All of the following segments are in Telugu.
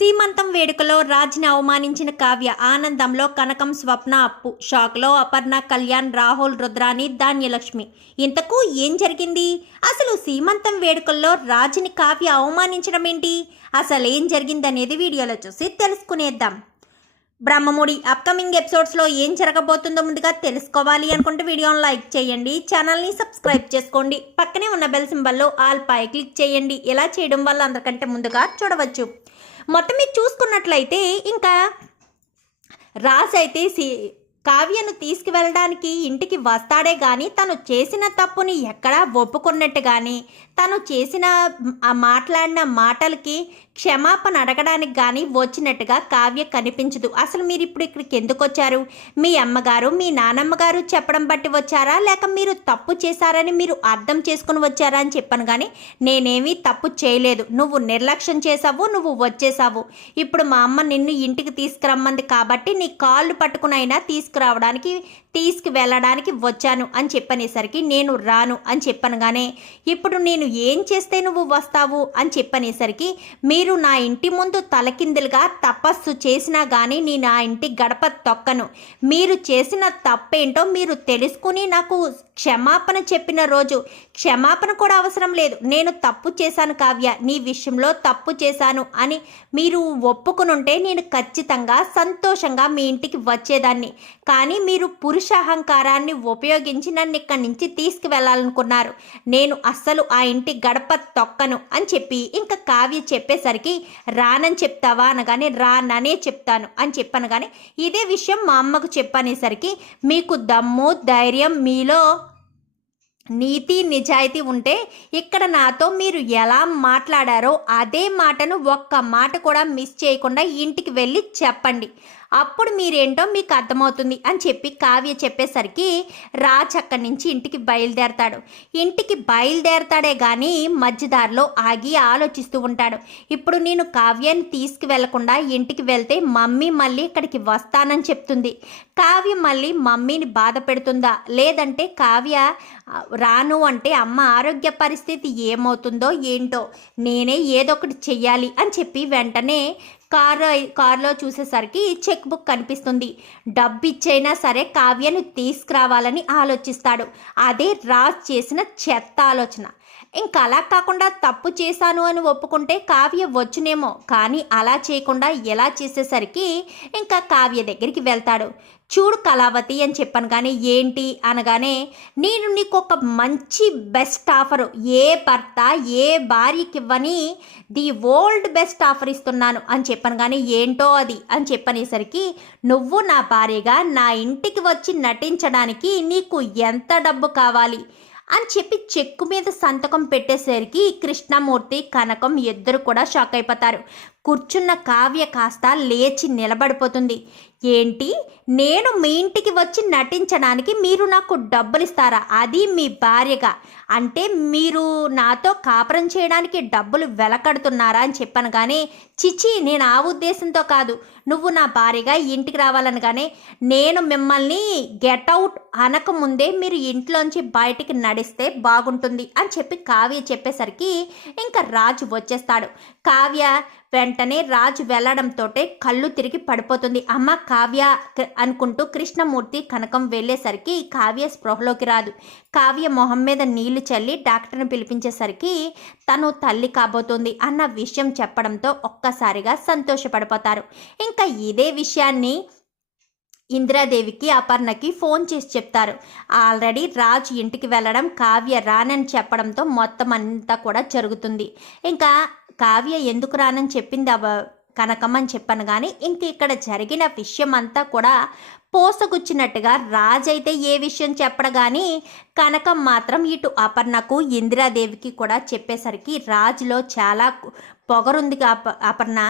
సీమంతం వేడుకలో రాజ్ని అవమానించిన కావ్య ఆనందంలో కనకం స్వప్న అప్పు. షాక్లో అపర్ణ కళ్యాణ్ రాహుల్ రుద్రాని ధాన్యలక్ష్మి. ఇంతకు ఏం జరిగింది? అసలు సీమంతం వేడుకల్లో రాజ్ని కావ్య అవమానించడం ఏంటి? అసలు ఏం జరిగిందనేది వీడియోలో చూసి తెలుసుకునేద్దాం. బ్రహ్మముడి అప్కమింగ్ ఎపిసోడ్స్లో ఏం జరగబోతుందో ముందుగా తెలుసుకోవాలి అనుకుంటే వీడియోని లైక్ చేయండి ఛానల్ని సబ్స్క్రైబ్ చేసుకోండి పక్కనే ఉన్న బెల్ సింబల్లో ఆల్ పై క్లిక్ చేయండి. ఇలా చేయడం వల్ల అందరికంటే ముందుగా చూడవచ్చు. మొత్తం మీరు చూసుకున్నట్లయితే ఇంకా రాజ్ అయితే సి కావ్యను తీసుకువెళ్ళడానికి ఇంటికి వస్తాడే కానీ తను చేసిన తప్పుని ఎక్కడా ఒప్పుకున్నట్టు కానీ తను చేసిన ఆ మాట్లాడిన మాటలకి క్షమాపణ అడగడానికి కానీ వచ్చినట్టుగా కావ్య కనిపించదు. అసలు మీరు ఇప్పుడు ఇక్కడికి ఎందుకు వచ్చారు? మీ అమ్మగారు మీ నానమ్మగారు చెప్పడం బట్టి వచ్చారా? లేక మీరు తప్పు చేశారని మీరు అర్థం చేసుకుని వచ్చారా అని చెప్పాను కానీ నేనేమీ తప్పు చేయలేదు. నువ్వు నిర్లక్ష్యం చేసావు నువ్వు వచ్చేసావు ఇప్పుడు మా అమ్మ నిన్ను ఇంటికి తీసుకురమ్మంది కాబట్టి నీ కాళ్ళు పట్టుకునైనా తీసుకురావడానికి తీసుకువెళ్ళడానికి వచ్చాను అని చెప్పనేసరికి నేను రాను అని చెప్పనగానే ఇప్పుడు నేను ఏం చేస్తే నువ్వు వస్తావు? అని చెప్పనేసరికి మీరు నా ఇంటి ముందు తలకిందులుగా తపస్సు చేసినా కానీ నేను నా ఇంటి గడప తొక్కను. మీరు చేసిన తప్పేంటో మీరు తెలుసుకుని నాకు క్షమాపణ చెప్పిన రోజు క్షమాపణ కూడా అవసరం లేదు. నేను తప్పు చేశాను కావ్య నీ విషయంలో తప్పు చేశాను అని మీరు ఒప్పుకునుంటే నేను ఖచ్చితంగా సంతోషంగా మీ ఇంటికి వచ్చేదాన్ని. కానీ మీరు పురుష పురుషాహంకారాన్ని ఉపయోగించి నన్ను ఇక్కడి నుంచి తీసుకువెళ్ళాలనుకున్నారు. నేను అస్సలు ఆ ఇంటి గడప తొక్కను అని చెప్పి ఇంకా కావ్య చెప్పేసరికి రానని చెప్తావా అనగానే రాననే చెప్తాను అని చెప్పాను కానీ ఇదే విషయం మా అమ్మకు చెప్పనేసరికి మీకు దమ్ము ధైర్యం మీలో నీతి నిజాయితీ ఉంటే ఇక్కడ నాతో మీరు ఎలా మాట్లాడారో అదే మాటను ఒక్క మాట కూడా మిస్ చేయకుండా ఇంటికి వెళ్ళి చెప్పండి. అప్పుడు మీరేంటో మీకు అర్థమవుతుంది అని చెప్పి కావ్య చెప్పేసరికి రాజ్ అక్కడి నుంచి ఇంటికి బయలుదేరతాడు. ఇంటికి బయలుదేరతాడే కానీ మధ్యదారిలో ఆగి ఆలోచిస్తూ ఉంటాడు. ఇప్పుడు నేను కావ్యాన్ని తీసుకువెళ్ళకుండా ఇంటికి వెళ్తే మమ్మీ మళ్ళీ ఇక్కడికి వస్తానని చెప్తుంది. కావ్య మళ్ళీ మమ్మీని బాధ పెడుతుందా? లేదంటే కావ్య రాను అంటే అమ్మ ఆరోగ్య పరిస్థితి ఏమవుతుందో ఏంటో నేనే ఏదో ఒకటి చెయ్యాలి అని చెప్పి వెంటనే కారు కారులో చూసేసరికి చెక్ బుక్ కనిపిస్తుంది. డబ్బు ఇచ్చైనా సరే కావ్యను తీసుకురావాలని ఆలోచిస్తాడు. అదే రాజ్ చేసిన చెత్త ఆలోచన. ఇంకా అలా కాకుండా తప్పు చేశాను అని ఒప్పుకుంటే కావ్య వచ్చునేమో. కానీ అలా చేయకుండా ఎలా చేసేసరికి ఇంకా కావ్య దగ్గరికి వెళ్తాడు. చూడు కళావతి అని చెప్పాను కానీ ఏంటి అనగానే నేను నీకు ఒక మంచి బెస్ట్ ఆఫర్ ఏ భర్త ఏ భార్యకి ఇవ్వని ది వరల్డ్ బెస్ట్ ఆఫర్ ఇస్తున్నాను అని చెప్పాను కానీ ఏంటో అది అని చెప్పనేసరికి నువ్వు నా భార్యగా నా ఇంటికి వచ్చి నటించడానికి నీకు ఎంత డబ్బు కావాలి అని చెప్పి చెక్కు మీద సంతకం పెట్టేసరికి కృష్ణమూర్తి కనకం ఇద్దరు కూడా షాక్ అయిపోతారు. కూర్చున్న కావ్య కాస్త లేచి నిలబడిపోతుంది. ఏంటి? నేను మీ ఇంటికి వచ్చి నటించడానికి మీరు నాకు డబ్బులు ఇస్తారా అది మీ భార్యగా. అంటే మీరు నాతో కాపురం చేయడానికి డబ్బులు వెలకడుతున్నారా అని చెప్పాను కానీ చిచి నేను ఆ ఉద్దేశంతో కాదు. నువ్వు నా భార్యగా ఇంటికి రావాలనగానే నేను మిమ్మల్ని గెట్ అవుట్ అనకముందే మీరు ఇంట్లోంచి బయటికి నడిస్తే బాగుంటుంది అని చెప్పి కావ్య చెప్పేసరికి ఇంకా రాజు వచ్చేస్తాడు. కావ్య వెంటనే రాజు వెళ్ళడంతో కళ్ళు తిరిగి పడిపోతుంది. అమ్మ కావ్య అనుకుంటూ కృష్ణమూర్తి కనకం వెళ్ళేసరికి కావ్య స్పృహలోకి రాదు. కావ్య మొహం మీద నీళ్ళు చల్లి డాక్టర్ని పిలిపించేసరికి తను తల్లి కాబోతుంది అన్న విషయం చెప్పడంతో ఒక్కసారిగా సంతోషపడిపోతారు. ఇంకా ఇదే విషయాన్ని ఇందిరాదేవికి అపర్ణకి ఫోన్ చేసి చెప్తారు. ఆల్రెడీ రాజు ఇంటికి వెళ్ళడం కావ్య రానని చెప్పడంతో మొత్తం అంతా కూడా జరుగుతుంది. ఇంకా కావ్య ఎందుకు రానని చెప్పింది అవ కనకం అని చెప్పాను కానీ ఇంక ఇక్కడ జరిగిన విషయం అంతా కూడా పోసగుచ్చినట్టుగా రాజైతే అయితే ఏ విషయం చెప్పడు కానీ కనకం మాత్రం ఇటు అపర్ణకు ఇందిరాదేవికి కూడా చెప్పేసరికి రాజులో చాలా పొగరుంది అప అపర్ణ.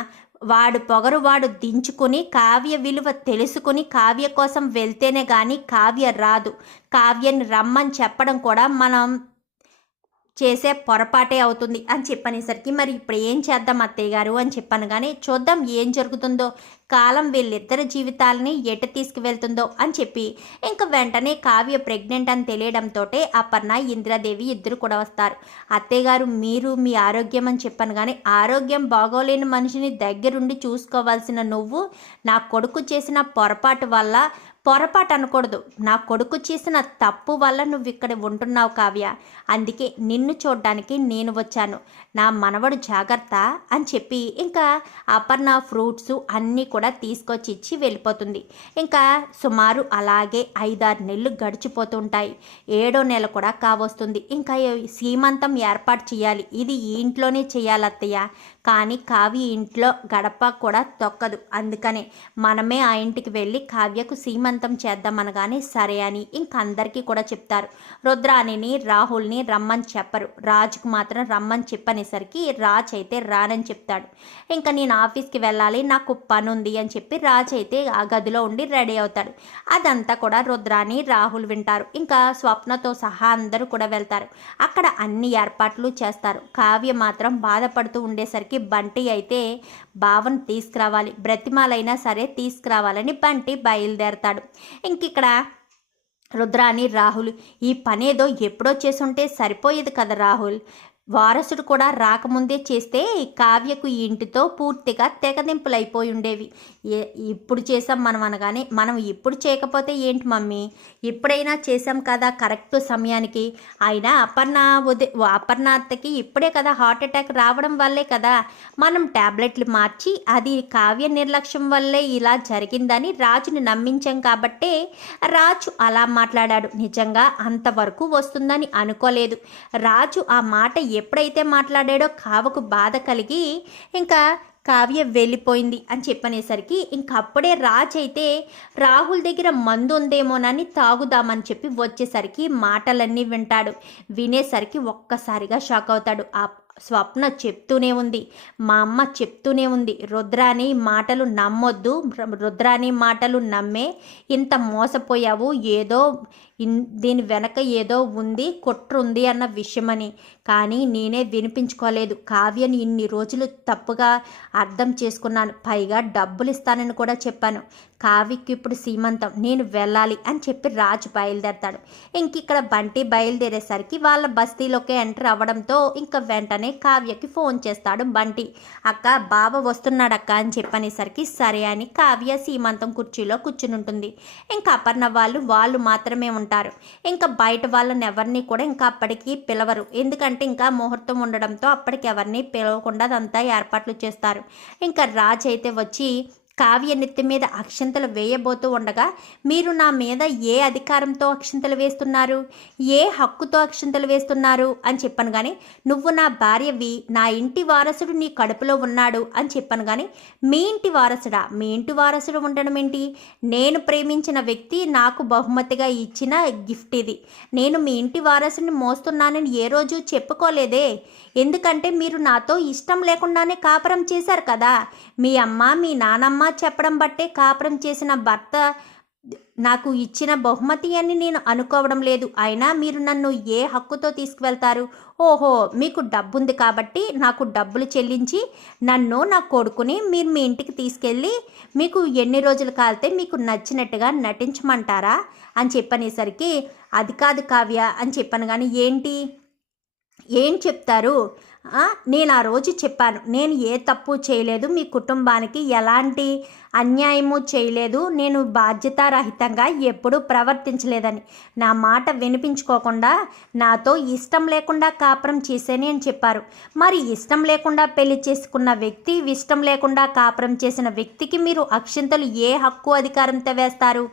వాడు పొగరు వాడు దించుకుని కావ్య విలువ తెలుసుకుని కావ్య కోసం వెళ్తేనే కానీ కావ్య రాదు. కావ్యని రమ్మని చెప్పడం కూడా మనం చేసే పొరపాటే అవుతుంది అని చెప్పనేసరికి మరి ఇప్పుడు ఏం చేద్దాం అత్తయ్య గారు? అని చెప్పాను కానీ చూద్దాం ఏం జరుగుతుందో కాలం వీళ్ళిద్దరి జీవితాలని ఎటు తీసుకువెళ్తుందో అని చెప్పి ఇంకా వెంటనే కావ్య ప్రెగ్నెంట్ అని తెలియడంతో అపర్ణ ఇందిరాదేవి ఇద్దరు కూడా వస్తారు. అత్తయ్య గారు మీరు మీ ఆరోగ్యం అని చెప్పాను కానీ ఆరోగ్యం బాగోలేని మనిషిని దగ్గరుండి చూసుకోవాల్సిన నువ్వు నా కొడుకు చేసిన పొరపాటు వల్ల పొరపాటు అనకూడదు నా కొడుకు చేసిన తప్పు వల్ల నువ్వు ఇక్కడ ఉంటున్నావు కావ్య. అందుకే నిన్ను చూడ్డానికి నేను వచ్చాను. నా మనవడు జాగ్రత్త అని చెప్పి ఇంకా అపర్ణ ఫ్రూట్స్ అన్నీ కూడా తీసుకొచ్చి ఇచ్చి వెళ్ళిపోతుంది. ఇంకా సుమారు అలాగే ఐదారు నెలలు గడిచిపోతుంటాయి. ఏడో నెల కూడా కావస్తుంది. ఇంకా సీమంతం ఏర్పాటు చేయాలి. ఇది ఈ ఇంట్లోనే చేయాలి అత్తయ్య కానీ కావ్య ఇంట్లో గడప కూడా తొక్కదు. అందుకనే మనమే ఆ ఇంటికి వెళ్ళి కావ్యకు సీమంతం చేద్దామనగానే సరే అని ఇంక అందరికీ కూడా చెప్తారు. రుద్రాణిని రాహుల్ని రమ్మని చెప్పరు. రాజుకు మాత్రం రమ్మని చెప్పనేసరికి రాజ్ అయితే రానని చెప్తాడు. ఇంకా నేను ఆఫీస్కి వెళ్ళాలి నాకు పని ఉంది అని చెప్పి రాజ్ అయితే ఆ గదిలో ఉండి రెడీ అవుతాడు. అదంతా కూడా రుద్రాణి రాహుల్ వింటారు. ఇంకా స్వప్నతో సహా అందరూ కూడా వెళ్తారు. అక్కడ అన్ని ఏర్పాట్లు చేస్తారు. కావ్య మాత్రం బాధపడుతూ ఉండేసరికి బంటి అయితే భావన తీసుకురావాలి. బ్రతిమాలైనా సరే తీసుకురావాలని బంటి బయలుదేరతాడు. ఇంకిక్కడ రుద్రాని రాహుల్ ఈ పనేదో ఎప్పుడో చేసుంటే సరిపోయేది కదా రాహుల్. వారసుడు కూడా రాకముందే చేస్తే కావ్యకు ఈ ఇంటితో పూర్తిగా తెగదింపులైపోయి ఉండేవి ఇప్పుడు చేసాం మనం అనగానే మనం ఇప్పుడు చేయకపోతే ఏంటి మమ్మీ? ఇప్పుడైనా చేసాం కదా కరెక్ట్ సమయానికి. అయినా అపర్ణ ఉదయ అపర్ణ అత్తకి ఇప్పుడే కదా హార్ట్ అటాక్ రావడం వల్లే కదా మనం ట్యాబ్లెట్లు మార్చి అది కావ్య నిర్లక్ష్యం వల్లే ఇలా జరిగిందని రాజుని నమ్మించాం కాబట్టే రాజు అలా మాట్లాడాడు. నిజంగా అంతవరకు వస్తుందని అనుకోలేదు. రాజు ఆ మాట ఎప్పుడైతే మాట్లాడాడో కావకు బాధ కలిగి ఇంకా కావ్య వెళ్ళిపోయింది అని చెప్పనేసరికి ఇంకప్పుడే రాజ్ అయితే రాహుల్ దగ్గర మందు ఉందేమోనని తాగుదామని చెప్పి వచ్చేసరికి మాటలన్నీ వింటాడు. వినేసరికి ఒక్కసారిగా షాక్ అవుతాడు. ఆ స్వప్న చెప్తూనే ఉంది. మా అమ్మ చెప్తూనే ఉంది. రుద్రాని మాటలు నమ్మొద్దు. రుద్రాని మాటలు నమ్మే ఇంత మోసపోయావు. ఏదో దీని వెనక ఏదో ఉంది కుట్ర ఉంది అన్న విషయమని. కానీ నేనే వినిపించుకోలేదు. కావ్యని ఇన్ని రోజులు తప్పుగా అర్థం చేసుకున్నాను. పైగా డబ్బులు ఇస్తానని కూడా చెప్పాను. కావ్యకి ఇప్పుడు సీమంతం. నేను వెళ్ళాలి అని చెప్పి రాజు బయలుదేరతాడు. ఇంక ఇక్కడ బంటి బయలుదేరేసరికి వాళ్ళ బస్తీలోకి ఎంటర్ అవ్వడంతో ఇంకా వెంటనే కావ్యకి ఫోన్ చేస్తాడు బంటి. అక్క బావ వస్తున్నాడు అక్క అని చెప్పనేసరికి సరే అని కావ్య సీమంతం కుర్చీలో కూర్చుని ఉంటుంది ఇంకా అపర్ణ వాళ్ళు వాళ్ళు మాత్రమే ఉంటారు. ఇంకా బయట వాళ్ళని ఎవరిని కూడా ఇంకా అప్పటికి పిలవరు. ఎందుకంటే ఇంకా ముహూర్తం ఉండడంతో అప్పటికి ఎవరిని పిలవకుండా అదంతా ఏర్పాట్లు చేస్తారు. ఇంకా రాజ్ అయితే వచ్చి కావ్య నెత్తి మీద అక్షంతలు వేయబోతూ ఉండగా మీరు నా మీద ఏ అధికారంతో అక్షంతలు వేస్తున్నారు? ఏ హక్కుతో అక్షంతలు వేస్తున్నారు? అని చెప్పాను కానీ నువ్వు నా భార్యవి నా ఇంటి వారసుడు నీ కడుపులో ఉన్నాడు అని చెప్పాను కానీ మీ ఇంటి వారసుడా? మీ ఇంటి వారసుడు ఉండడం ఏంటి? నేను ప్రేమించిన వ్యక్తి నాకు బహుమతిగా ఇచ్చిన గిఫ్ట్ ఇది. నేను మీ ఇంటి వారసుని మోస్తున్నానని ఏ రోజు చెప్పుకోలేదే. ఎందుకంటే మీరు నాతో ఇష్టం లేకుండానే కాపురం చేశారు కదా. మీ అమ్మ మీ నానమ్మ చెప్పడం బట్టే కాపురం చేసిన భర్త నాకు ఇచ్చిన బహుమతి అని నేను అనుకోవడం లేదు. అయినా మీరు నన్ను ఏ హక్కుతో తీసుకువెళ్తారు? ఓహో మీకు డబ్బుంది కాబట్టి నాకు డబ్బులు చెల్లించి నన్ను నా కొడుకుని మీరు మీ ఇంటికి తీసుకెళ్ళి మీకు ఎన్ని రోజులు కాలితే మీకు నచ్చినట్టుగా నటించమంటారా? అని చెప్పనేసరికి అది కాదు కావ్య అని చెప్పాను కానీ ఏంటి? ఏం చెప్తారు? నేను ఆ రోజు చెప్పాను నేను ఏ తప్పు చేయలేదు మీ కుటుంబానికి ఎలాంటి అన్యాయము చేయలేదు నేను బాధ్యతారహితంగా ఎప్పుడూ ప్రవర్తించలేదని. నా మాట వినిపించుకోకుండా నాతో ఇష్టం లేకుండా కాపురం చేసేని అని చెప్పారు. మరి ఇష్టం లేకుండా పెళ్ళి చేసుకున్న వ్యక్తి ఇష్టం లేకుండా కాపురం చేసిన వ్యక్తికి మీరు అక్షింతలు ఏ హక్కు అధికారంతో వేస్తారు?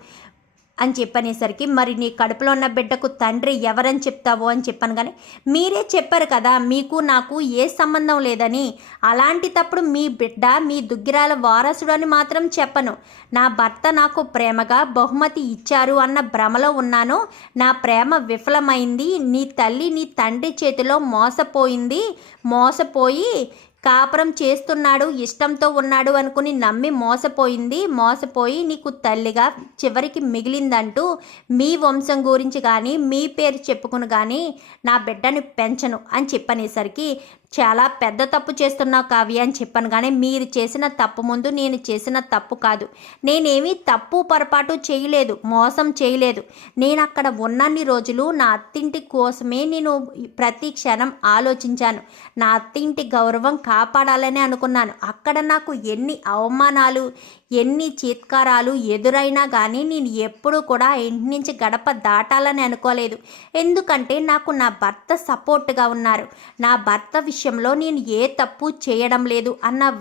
అని చెప్పనేసరికి మరి నీ కడుపులో ఉన్న బిడ్డకు తండ్రి ఎవరని చెప్తావు? అని చెప్పాను కానీ మీరే చెప్పారు కదా మీకు నాకు ఏ సంబంధం లేదని. అలాంటి తప్పుడు మీ బిడ్డ మీ దుగ్గిరాల వారసుడు అని మాత్రం చెప్పను. నా భర్త నాకు ప్రేమగా బహుమతి ఇచ్చారు అన్న భ్రమలో ఉన్నాను. నా ప్రేమ విఫలమైంది. నీ తల్లి నీ తండ్రి చేతిలో మోసపోయింది. మోసపోయి కాపురం చేస్తున్నాడు ఇష్టంతో ఉన్నాడు అనుకుని నమ్మి మోసపోయింది. మోసపోయి నీకు తల్లిగా చివరికి మిగిలిందంటూ మీ వంశం గురించి కానీ మీ పేరు చెప్పుకుని కానీ నా బిడ్డని పెంచను అని చెప్పనేసరికి చాలా పెద్ద తప్పు చేస్తున్నావు కావ్య అని చెప్పాను. కానీ మీరు చేసిన తప్పు ముందు నేను చేసిన తప్పు కాదు. నేనేమీ తప్పు పొరపాటు చేయలేదు మోసం చేయలేదు. నేను అక్కడ ఉన్నన్ని రోజులు నా అత్తింటి కోసమే నేను ప్రతి క్షణం ఆలోచించాను. నా అత్తింటి గౌరవం కాపాడాలని అనుకున్నాను. అక్కడ నాకు ఎన్ని అవమానాలు ఎన్ని చీత్కారాలు ఎదురైనా కానీ నేను ఎప్పుడూ కూడా ఇంటి నుంచి గడప దాటాలని అనుకోలేదు. ఎందుకంటే నాకు నా భర్త సపోర్ట్గా ఉన్నారు. నా భర్త విషయంలో నేను ఏ తప్పు చేయడం లేదు అన్న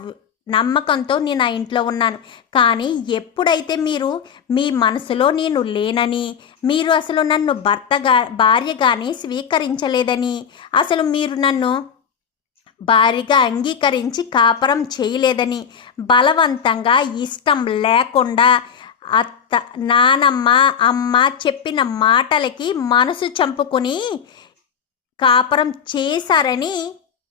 నమ్మకంతో నేను ఆ ఇంట్లో ఉన్నాను. కానీ ఎప్పుడైతే మీరు మీ మనసులో నేను లేనని మీరు అసలు నన్ను భర్తగా భార్యగానే స్వీకరించలేదని అసలు మీరు నన్ను భారీగా అంగీకరించి కాపరం చేయలేదని బలవంతంగా ఇష్టం లేకుండా అత్త నానమ్మ అమ్మ చెప్పిన మాటలకి మనసు చంపుకుని కాపరం చేశారని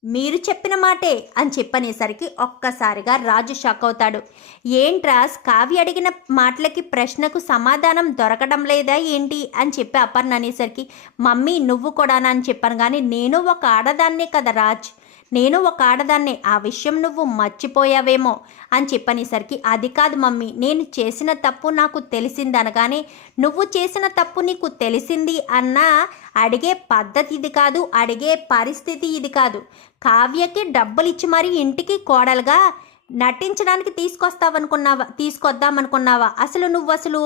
మీరు చెప్పిన మాటే అని చెప్పనేసరికి ఒక్కసారిగా రాజు షాక్ అవుతాడు. ఏంట్రా కావ్య అడిగిన మాటలకి ప్రశ్నకు సమాధానం దొరకడం లేదా ఏంటి అని చెప్పి అపర్ణ అనేసరికి మమ్మీ నువ్వు కూడానా అని చెప్పాను కానీ నేను ఒక ఆడదాన్నే కదా రాజ్. నేను ఒక ఆడదాన్నే ఆ విషయం నువ్వు మర్చిపోయావేమో అని చెప్పనేసరికి అది కాదు మమ్మీ నేను చేసిన తప్పు నాకు తెలిసింది అనగానే నువ్వు చేసిన తప్పు నీకు తెలిసింది అన్న అడిగే పద్ధతి ఇది కాదు అడిగే పరిస్థితి ఇది కాదు. కావ్యకి డబ్బులు ఇచ్చి మరీ ఇంటికి కోడలుగా నటించడానికి తీసుకొస్తావనుకున్నావా తీసుకొద్దామనుకున్నావా? అసలు నువ్వు అసలు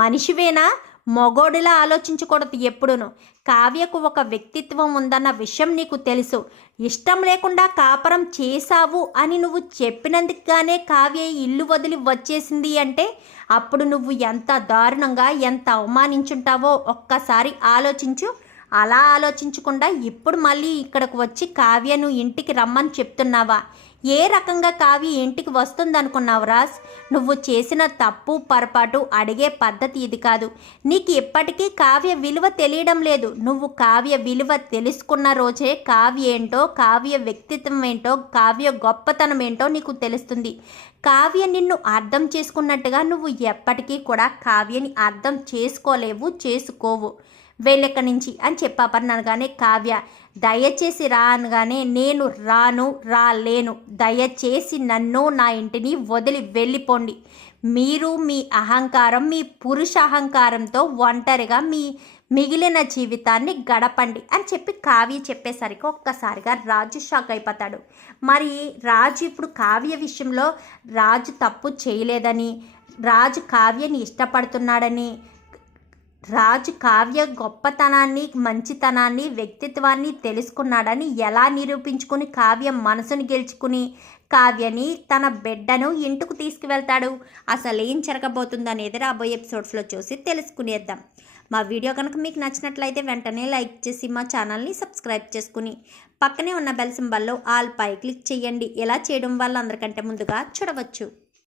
మనిషివేనా? మగోడిలా ఆలోచించకూడదు ఎప్పుడును. కావ్యకు ఒక వ్యక్తిత్వం ఉందన్న విషయం నీకు తెలుసు. ఇష్టం లేకుండా కాపరం చేశావు అని నువ్వు చెప్పినందుకుగానే కావ్య ఇల్లు వదిలి వచ్చేసింది అంటే అప్పుడు నువ్వు ఎంత దారుణంగా ఎంత అవమానించుంటావో ఒక్కసారి ఆలోచించు. అలా ఆలోచించకుండా ఇప్పుడు మళ్ళీ ఇక్కడికి వచ్చి కావ్యను ఇంటికి రమ్మని చెప్తున్నావా? ఏ రకంగా కావ్య ఇంటికి వస్తుందనుకున్నావు రాజ్? నువ్వు చేసిన తప్పు పొరపాటు అడిగే పద్ధతి ఇది కాదు. నీకు ఇప్పటికీ కావ్య విలువ తెలియడం లేదు. నువ్వు కావ్య విలువ తెలుసుకున్న రోజే కావ్య ఏంటో కావ్య వ్యక్తిత్వం ఏంటో కావ్య గొప్పతనం ఏంటో నీకు తెలుస్తుంది. కావ్య నిన్ను అర్థం చేసుకున్నట్టుగా నువ్వు ఎప్పటికీ కూడా కావ్యని అర్థం చేసుకోలేవు చేసుకోవు. వెళ్ళెక్కడి నుంచి అని చెప్పాపని అనగానే కావ్య దయచేసి రా అనగానే నేను రాను రాలేను. దయచేసి నన్ను నా ఇంటిని వదిలి వెళ్ళిపోండి. మీరు మీ అహంకారం మీ పురుష అహంకారంతో ఒంటరిగా మీ మిగిలిన జీవితాన్ని గడపండి అని చెప్పి కావ్య చెప్పేసరికి ఒక్కసారిగా రాజు షాక్ అయిపోతాడు. మరి రాజు ఇప్పుడు కావ్య విషయంలో రాజు తప్పు చేయలేదని రాజు కావ్యని ఇష్టపడుతున్నాడని రాజు కావ్య గొప్పతనాన్ని మంచితనాన్ని వ్యక్తిత్వాన్ని తెలుసుకున్నాడని ఎలా నిరూపించుకుని కావ్య మనసును గెలుచుకుని కావ్యని తన బిడ్డను ఇంటికి తీసుకువెళ్తాడు? అసలు ఏం జరగబోతుందనేది రాబోయే ఎపిసోడ్స్లో చూసి తెలుసుకునేద్దాం. మా వీడియో కనుక మీకు నచ్చినట్లయితే వెంటనే లైక్ చేసి మా ఛానల్ని సబ్స్క్రైబ్ చేసుకుని పక్కనే ఉన్న బెల్ సింబల్లో ఆల్ పై క్లిక్ చేయండి. ఇలా చేయడం వల్ల అందరికంటే ముందుగా చూడవచ్చు.